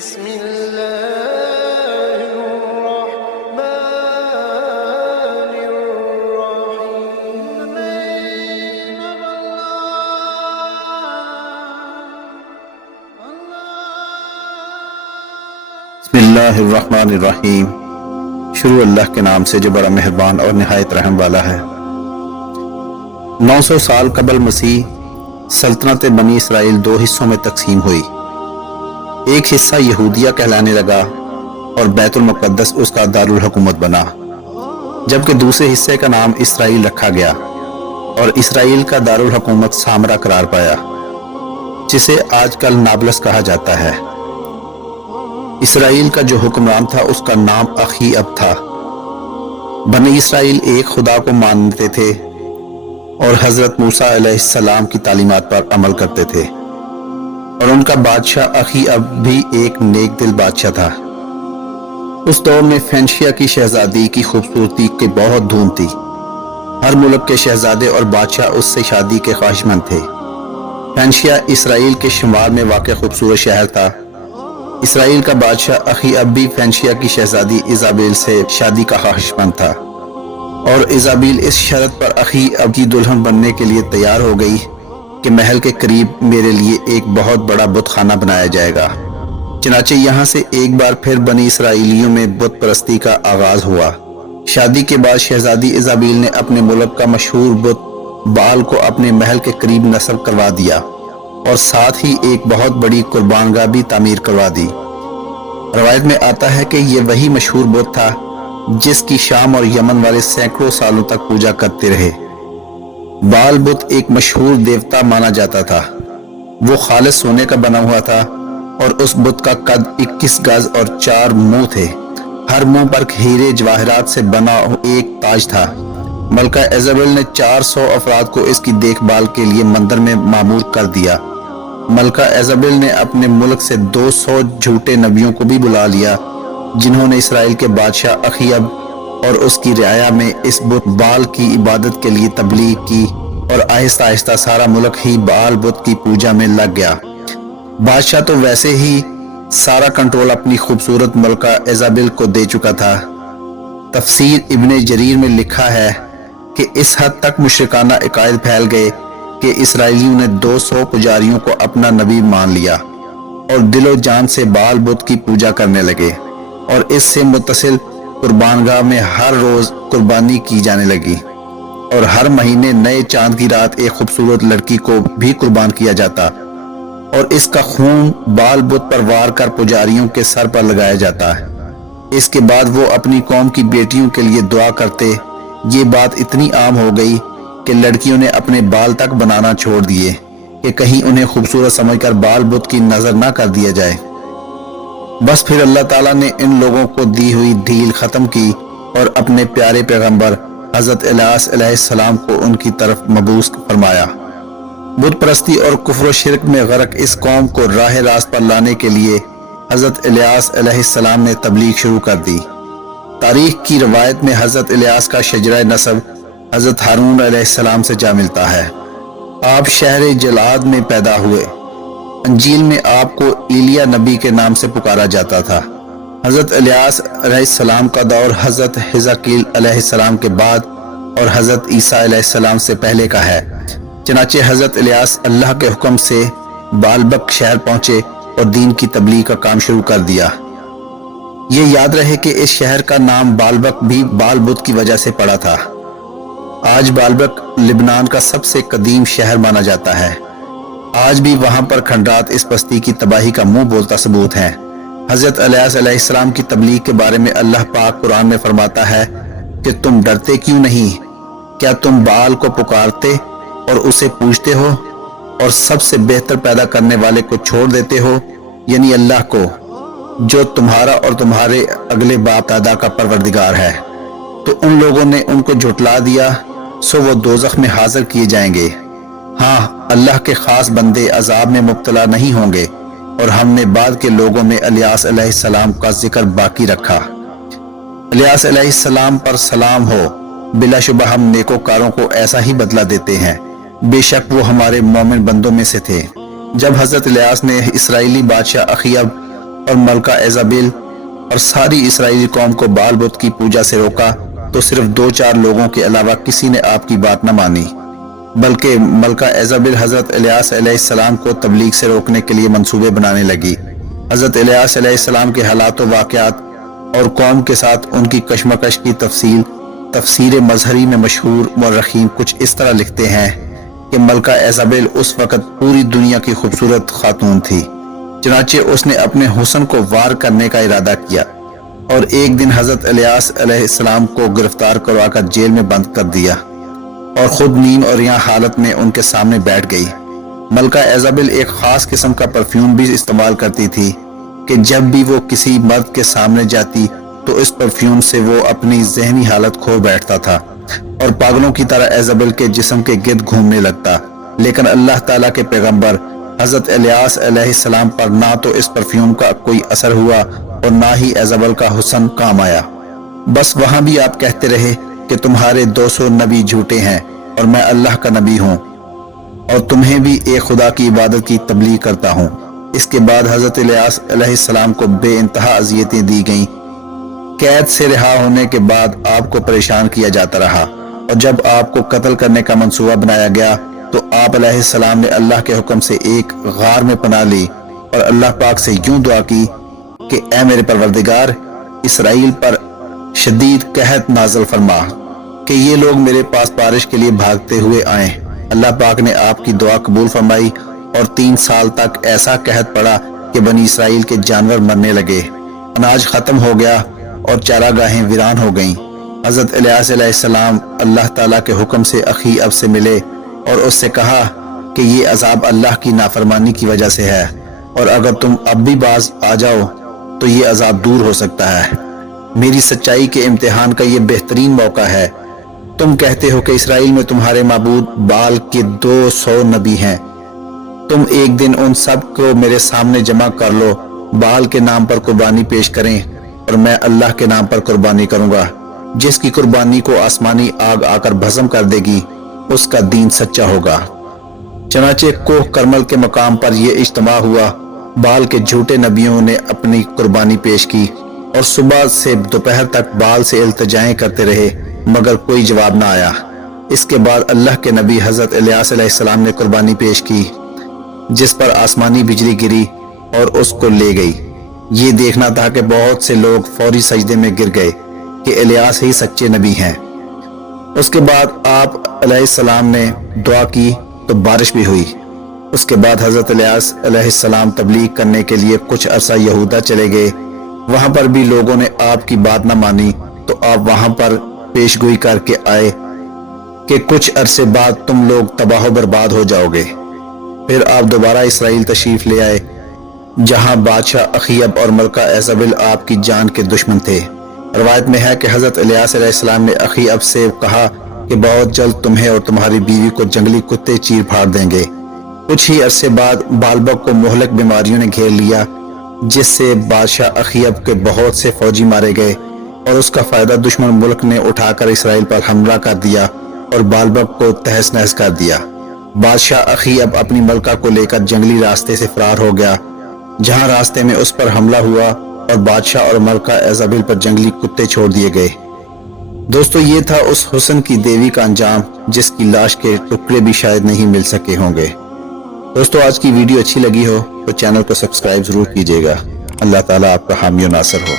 بسم الله الرحمن الرحيم بسم اللہ الرحمن الرحیم۔ شروع اللہ کے نام سے جو بڑا مہربان اور نہایت رحم والا ہے۔ 900 سال قبل مسیح سلطنت بنی اسرائیل دو حصوں میں تقسیم ہوئی۔ ایک حصہ یہودیہ کہلانے لگا اور بیت المقدس اس کا دارالحکومت بنا، جبکہ دوسرے حصے کا نام اسرائیل رکھا گیا اور اسرائیل کا دارالحکومت سامرا قرار پایا، جسے آج کل نابلس کہا جاتا ہے۔ اسرائیل کا جو حکمران تھا اس کا نام اخی اب تھا۔ بنی اسرائیل ایک خدا کو مانتے تھے اور حضرت موسیٰ علیہ السلام کی تعلیمات پر عمل کرتے تھے، اور ان کا بادشاہ اخی اب بھی ایک نیک دل بادشاہ تھا۔ اس دور میں فینشیا کی شہزادی کی خوبصورتی کی بہت دھوم تھی۔ ہر ملک کے شہزادے اور بادشاہ اس سے شادی کے خواہشمند تھے۔ فینشیا اسرائیل کے شمال میں واقع خوبصورت شہر تھا۔ اسرائیل کا بادشاہ اخی اب بھی فینشیا کی شہزادی ایزابیل سے شادی کا خواہشمند تھا، اور ایزابیل اس شرط پر اخی اب کی دلہن بننے کے لیے تیار ہو گئی کہ محل کے قریب میرے لیے ایک بہت بڑا بت خانہ بنایا جائے گا۔ چنانچہ یہاں سے ایک بار پھر بنی اسرائیلیوں میں بت پرستی کا آغاز ہوا۔ شادی کے بعد شہزادی ایزابیل نے اپنے ملک کا مشہور بت بال کو اپنے محل کے قریب نصب کروا دیا اور ساتھ ہی ایک بہت بڑی قربان گاہ بھی تعمیر کروا دی۔ روایت میں آتا ہے کہ یہ وہی مشہور بت تھا جس کی شام اور یمن والے سینکڑوں سالوں تک پوجا کرتے رہے۔ بال بت ایک مشہور دیوتا مانا جاتا تھا۔ وہ خالص سونے کا بنا ہوا تھا اور اس بت کا قد 21 گز اور 4 منہ تھے۔ ہر منہ پر ہیرے جواہرات سے بنا ایک تاج تھا۔ ملکہ ایزابیل نے 400 افراد کو اس کی دیکھ بھال کے لیے مندر میں مامور کر دیا۔ ملکہ ایزابیل نے اپنے ملک سے 200 جھوٹے نبیوں کو بھی بلا لیا، جنہوں نے اسرائیل کے بادشاہ اخیب اور اس کی رعایا میں اس بت بال کی عبادت کے لیے تبلیغ کی، اور آہستہ آہستہ سارا ملک ہی بال بت کی پوجا میں لگ گیا۔ بادشاہ تو ویسے ہی سارا کنٹرول اپنی خوبصورت ملکہ ایزابیل کو دے چکا تھا۔ تفسیر ابن جریر میں لکھا ہے کہ اس حد تک مشرکانہ عقائد پھیل گئے کہ اسرائیلیوں نے 200 پجاریوں کو اپنا نبی مان لیا اور دل و جان سے بال بت کی پوجا کرنے لگے، اور اس سے متصل قربان گاہ میں ہر روز قربانی کی جانے لگی، اور ہر مہینے نئے چاند کی رات ایک خوبصورت لڑکی کو بھی قربان کیا جاتا، اور اس کا خون بال بت پر وار کر پجاریوں کے سر پر لگایا جاتا۔ اس کے بعد وہ اپنی قوم کی بیٹیوں کے لیے دعا کرتے۔ یہ بات اتنی عام ہو گئی کہ لڑکیوں نے اپنے بال تک بنانا چھوڑ دیے کہ کہیں انہیں خوبصورت سمجھ کر بال بت کی نظر نہ کر دیا جائے۔ بس پھر اللہ تعالیٰ نے ان لوگوں کو دی ہوئی ڈھیل ختم کی اور اپنے پیارے پیغمبر حضرت الیاس علیہ السلام کو ان کی طرف مبعوث فرمایا۔ بت پرستی اور کفر و شرک میں غرق اس قوم کو راہ راست پر لانے کے لیے حضرت الیاس علیہ السلام نے تبلیغ شروع کر دی۔ تاریخ کی روایت میں حضرت الیاس کا شجرہ نسب حضرت ہارون علیہ السلام سے جا ملتا ہے۔ آپ شہر جلعاد میں پیدا ہوئے۔ انجیل میں آپ کو ایلیا نبی کے نام سے پکارا جاتا تھا۔ حضرت الیاس علیہ السلام کا دور حضرت حزقیل علیہ السلام کے بعد اور حضرت عیسیٰ علیہ السلام سے پہلے کا ہے۔ چنانچہ حضرت الیاس اللہ کے حکم سے بالبک شہر پہنچے اور دین کی تبلیغ کا کام شروع کر دیا۔ یہ یاد رہے کہ اس شہر کا نام بالبک بھی بال بت کی وجہ سے پڑا تھا۔ آج بالبک لبنان کا سب سے قدیم شہر مانا جاتا ہے۔ آج بھی وہاں پر کھنڈرات اس بستی کی تباہی کا منہ بولتا ثبوت ہیں۔ حضرت الیاس علیہ السلام کی تبلیغ کے بارے میں اللہ پاک قرآن میں فرماتا ہے کہ تم ڈرتے کیوں نہیں؟ کیا تم بال کو پکارتے اور اسے پوجتے ہو اور سب سے بہتر پیدا کرنے والے کو چھوڑ دیتے ہو، یعنی اللہ کو، جو تمہارا اور تمہارے اگلے باپ دادا کا پروردگار ہے؟ تو ان لوگوں نے ان کو جھٹلا دیا، سو وہ دوزخ میں حاضر کیے جائیں گے۔ ہاں، اللہ کے خاص بندے عذاب میں مبتلا نہیں ہوں گے، اور ہم نے بعد کے لوگوں میں الیاس علیہ السلام کا ذکر باقی رکھا۔ الیاس علیہ السلام پر سلام ہو۔ بلا شبہ ہم نیکوکاروں کو ایسا ہی بدلہ دیتے ہیں، بے شک وہ ہمارے مومن بندوں میں سے تھے۔ جب حضرت الیاس نے اسرائیلی بادشاہ اخیب اور ملکہ ایزابیل اور ساری اسرائیلی قوم کو بال بت کی پوجا سے روکا تو صرف 2-4 لوگوں کے علاوہ کسی نے آپ کی بات نہ مانی، بلکہ ملکہ ایزابیل حضرت الیاس علیہ السلام کو تبلیغ سے روکنے کے لیے منصوبے بنانے لگی۔ حضرت الیاس علیہ السلام کے حالات و واقعات اور قوم کے ساتھ ان کی کشمکش کی تفسیر مظہری میں مشہور مورخین کچھ اس طرح لکھتے ہیں کہ ملکہ ایزابیل اس وقت پوری دنیا کی خوبصورت خاتون تھی، چنانچہ اس نے اپنے حسن کو وار کرنے کا ارادہ کیا اور ایک دن حضرت الیاس علیہ السلام کو گرفتار کروا کر جیل میں بند کر دیا اور خود نیم اور یہاں حالت میں ان کے سامنے بیٹھ گئی۔ ملکہ ایزابیل ایک خاص قسم کا پرفیوم بھی استعمال کرتی تھی کہ جب بھی وہ کسی مرد کے سامنے جاتی تو اس پرفیوم سے وہ اپنی ذہنی حالت کھو بیٹھتا تھا اور پاگلوں کی طرح ایزابیل کے جسم کے گرد گھومنے لگتا، لیکن اللہ تعالیٰ کے پیغمبر حضرت الیاس علیہ السلام پر نہ تو اس پرفیوم کا کوئی اثر ہوا اور نہ ہی ایزابیل کا حسن کام آیا۔ بس وہاں بھی آپ کہتے رہے کہ تمہارے 200 نبی جھوٹے ہیں اور میں اللہ کا نبی ہوں اور تمہیں بھی ایک خدا کی عبادت کی تبلیغ کرتا ہوں۔ اس کے بعد حضرت الیاس علیہ السلام کو بے انتہا اذیتیں دی گئیں۔ قید سے رہا ہونے کے بعد آپ کو پریشان کیا جاتا رہا اور جب آپ کو قتل کرنے کا منصوبہ بنایا گیا تو آپ علیہ السلام نے اللہ کے حکم سے ایک غار میں پناہ لی اور اللہ پاک سے یوں دعا کی کہ اے میرے پروردگار، اسرائیل پر شدید قحط نازل فرما کہ یہ لوگ میرے پاس بارش کے لیے بھاگتے ہوئے آئیں۔ اللہ پاک نے آپ کی دعا قبول فرمائی اور 3 سال تک ایسا قحط پڑا کہ بنی اسرائیل کے جانور مرنے لگے، اناج ختم ہو گیا اور چراگاہیں ویران ہو گئیں۔ حضرت الیاس علیہ السلام اللہ تعالیٰ کے حکم سے اخی اب سے ملے اور اس سے کہا کہ یہ عذاب اللہ کی نافرمانی کی وجہ سے ہے اور اگر تم اب بھی باز آ جاؤ تو یہ عذاب دور ہو سکتا ہے۔ میری سچائی کے امتحان کا یہ بہترین موقع ہے۔ تم کہتے ہو کہ اسرائیل میں تمہارے معبود بال کے 200 نبی ہیں، تم ایک دن ان سب کو میرے سامنے جمع کر لو، بال کے نام پر قربانی پیش کریں اور میں اللہ کے نام پر قربانی کروں گا۔ جس کی قربانی کو آسمانی آگ آ کر بھسم کر دے گی اس کا دین سچا ہوگا۔ چنانچہ کوہ کرمل کے مقام پر یہ اجتماع ہوا۔ بال کے جھوٹے نبیوں نے اپنی قربانی پیش کی اور صبح سے دوپہر تک بال سے التجائیں کرتے رہے مگر کوئی جواب نہ آیا۔ اس کے بعد اللہ کے نبی حضرت الیاس علیہ السلام نے قربانی پیش کی جس پر آسمانی بجلی گری اور اس کو لے گئی۔ یہ دیکھنا تھا کہ بہت سے لوگ فوری سجدے میں گر گئے کہ الیاس ہی سچے نبی ہیں۔ اس کے بعد آپ علیہ السلام نے دعا کی تو بارش بھی ہوئی۔ اس کے بعد حضرت الیاس علیہ السلام تبلیغ کرنے کے لیے کچھ عرصہ یہودا چلے گئے۔ وہاں پر بھی لوگوں نے آپ کی بات نہ مانی تو آپ وہاں پر پیش گوئی کر کے آئے کہ کچھ عرصے بعد تم لوگ تباہ و برباد ہو جاؤ گے۔ پھر آپ دوبارہ اسرائیل تشریف لے آئے جہاں بادشاہ اخیب اور ملکہ ایزابیل آپ کی جان کے دشمن تھے۔ روایت میں ہے کہ حضرت الیاس علیہ السلام نے اخیب سے کہا کہ بہت جلد تمہیں اور تمہاری بیوی کو جنگلی کتے چیر پھاڑ دیں گے۔ کچھ ہی عرصے بعد بالبک کو مہلک بیماریوں نے گھیر لیا جس سے بادشاہ اخیب کے بہت سے فوجی مارے گئے اور اس کا فائدہ دشمن ملک نے اٹھا کر اسرائیل پر حملہ کر دیا اور بالبک کو تہس نہس کر دیا۔ بادشاہ اخیب اپنی ملکہ کو لے کر جنگلی راستے سے فرار ہو گیا جہاں راستے میں اس پر حملہ ہوا اور بادشاہ اور ملکہ ایزابیل پر جنگلی کتے چھوڑ دیے گئے۔ دوستو یہ تھا اس حسن کی دیوی کا انجام جس کی لاش کے ٹکڑے بھی شاید نہیں مل سکے ہوں گے۔ دوستو آج کی ویڈیو اچھی لگی ہو تو چینل کو سبسکرائب ضرور کیجیے گا۔ اللہ تعالیٰ آپ کا حامی و ناصر ہو۔